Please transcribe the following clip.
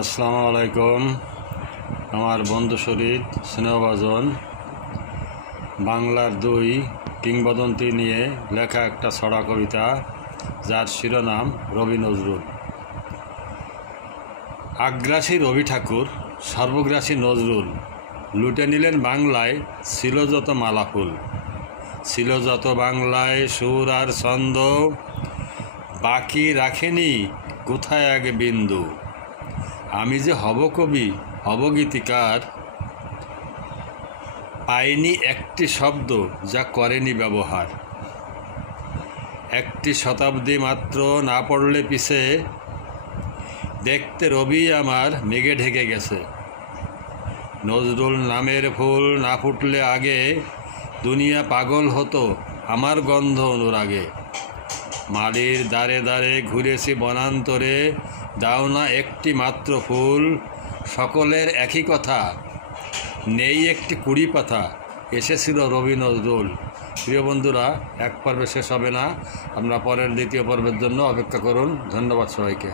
আসসালামু আলাইকুম। আমার বন্ধু শরীর স্নেহভাজন বাংলার দুই কিংবদন্তি নিয়ে লেখা একটা ছড়া কবিতা, যার শিরোনাম রবি নজরুল। আগ্রাসী রবি ঠাকুর, সর্বগ্রাসী নজরুল, লুটে নিলেন বাংলায় ছিল যত মালাফুল। ছিল যত বাংলায় সুর আর ছন্দ, বাকি রাখেনি কোথায় আগে বিন্দু। আমি যে হব কবি, হব গীতিকার, পাইনি একটি শব্দ যা করেনি ব্যবহার। একটি শতাব্দী মাত্র না পড়লে পিছে, দেখতে রবি আমার মেঘে ঢেকে গেছে। নজরুল নামের ফুল না ফুটলে আগে, দুনিয়া পাগল হতো আমার গন্ধ অনুরাগে। মালির দ্বারে দ্বারে ঘুরেছি বনান্তরে, দাও না একটি মাত্র ফুল। সকলের একই কথা, নেই একটি কুড়ি পাতা, এসেছিল রবি নজরুল। প্রিয় বন্ধুরা, এক পর্বে শেষ হবে না, আমরা পরের দ্বিতীয় পর্বের জন্য অপেক্ষা করুন। ধন্যবাদ সবাইকে।